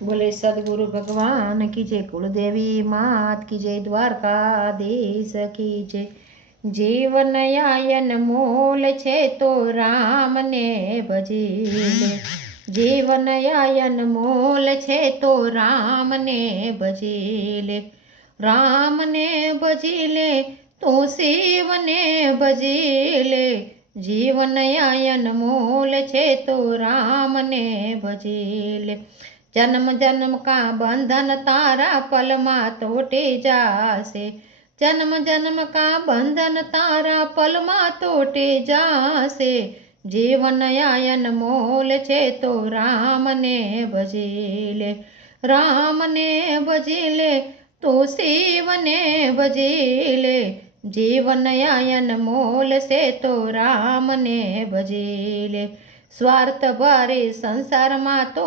બોલે સદગુરુ ભગવાન કી જય કુળદેવી માત, કી જય દ્વારકાધીશ કી જય. જીવન આયન મોલ છે તો રામને ભજીલે જીવન આયન મૂલ છે તો રામને ભજીલે રામને ભજીલે તો શિવને ભજીલે જીવન આયન મૂલ છે તો રામને ભજીલે જન્મ જન્મ કા બંધન તારા પલમાં તોટી જાશે? જન્મ જન્મ કા બંધન તારા પલમાં તોટી જાશે? જીવન આયન મોલ છે તો રામને ભજીલે રામને ભજીલે, તો શિવને ભજીલે. જીવન આયન મોલ છે તો રામને ભજીલે. સ્વાર્થ ભરે સંસારમાં તો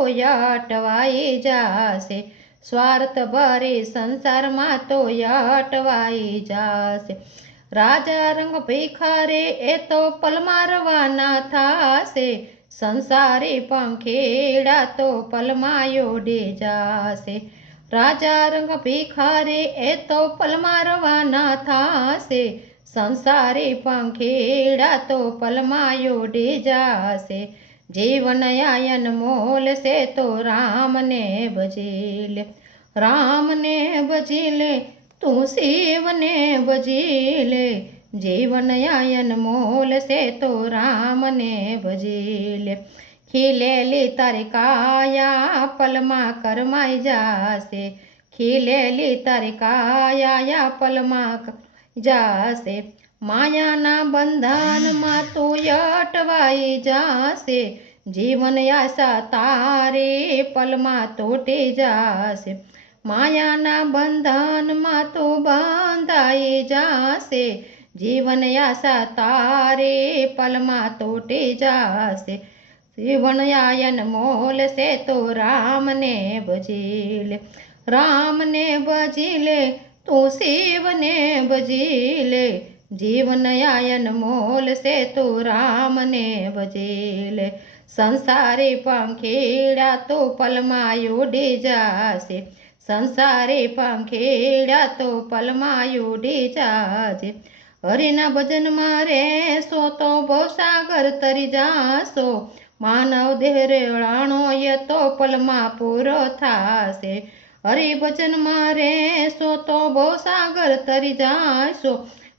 અટવાઈ જાશે. સ્વાર્થ ભરે સંસારમાં તો અટવાઈ જાશે. રાજા રંગ ભિખારે એ તો પલમારવાના થાશે. સંસારી પંખેડા તો પલમાયો ડે જાશે. રાજા રંગ ભિખારે એ તો પલમારવાના થાશે. સંસારી પંખેડા તો પલમાયો ડે જાશે. જીવન આયન મોલ છે તો રામને ભજીલે રામને ભજીલે તું શિવને ભજીલે જીવન આયન મોલ છે તો રામને ભજીલે ખીલેલી તારી કાયા પલમાં કરમાઈ જાશે ખીલેલી તારી કાયા પલમાં જાશે માયાના બંધનમાં તું અટવાઈ જાશે જીવન આશા તારે પલમાં તોટી જાશે માયાના બંધનમાં તું બંધાઈ જાશે જીવન આશા તારે પલમાં તોટી જાશે જીવન આયન મોલ છે તો રામને ભજીલે રામને ભજીલે તું શિવને ભજીલે જીવન આયન મોલ છે તો રામને ભજીલે સંસારી પંખેડા તો પલમાયો ઉડી જાશે સંસારી પંખેડા તો પલમાયો ઉડી જાશે હરિના ભજનમાં રહેશો તો ભવસાગર તરી જાશો. માનવ દેહ રેળાણો એ તો પલમાં પૂરો થાશે હરિભજનમાં રહેશો તો ભવસાગર તરી જાશો.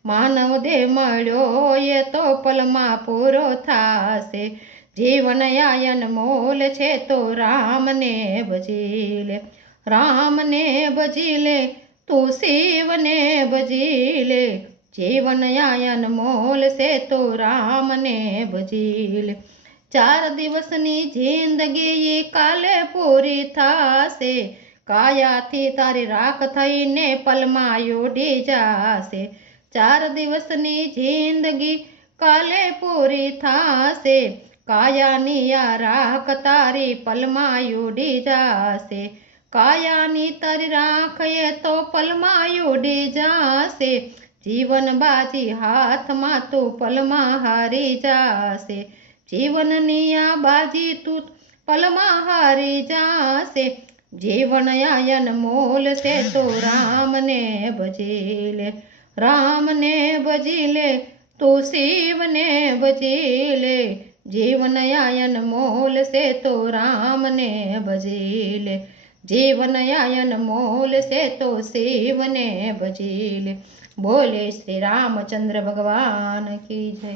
માનવ દેહ મળ્યો એ તો પલમાં પૂરો થાશે. જીવન આયન મોલ છે તો રામને ભજીલે. રામને ભજીલે, તું શિવને ભજીલે. જીવન આયન મોલ છે તો રામને ભજીલે. ચાર દિવસની જિંદગી કાલે પૂરી થાશે. કાયાથી તારી રાખ થઈને પલમાં યોડી જાશે. ચાર દિવસની જિંદગી કાલે પૂરી થાશે. કાયાની આ રાખ તારી પલમાં ઉડી જાશે. કાયાની તારી રાખ એ તો પલમાં ઉડી જાશે. જીવન બાજી હાથમાં તું પલમાં હારી જાશે. જીવનની આ બાજી તું પલમાં હારી જાશે. જીવન આયન મોલ છે તો રામને ભજીલે રામને ભજીલે તો શિવને ભજીલે જીવન આયન મોલ સે તો રામને ભજીલે જીવન આયન મોલ સે તો શિવને ભજીલે બોલે શ્રી રામચંદ્ર ભગવાન કી જય.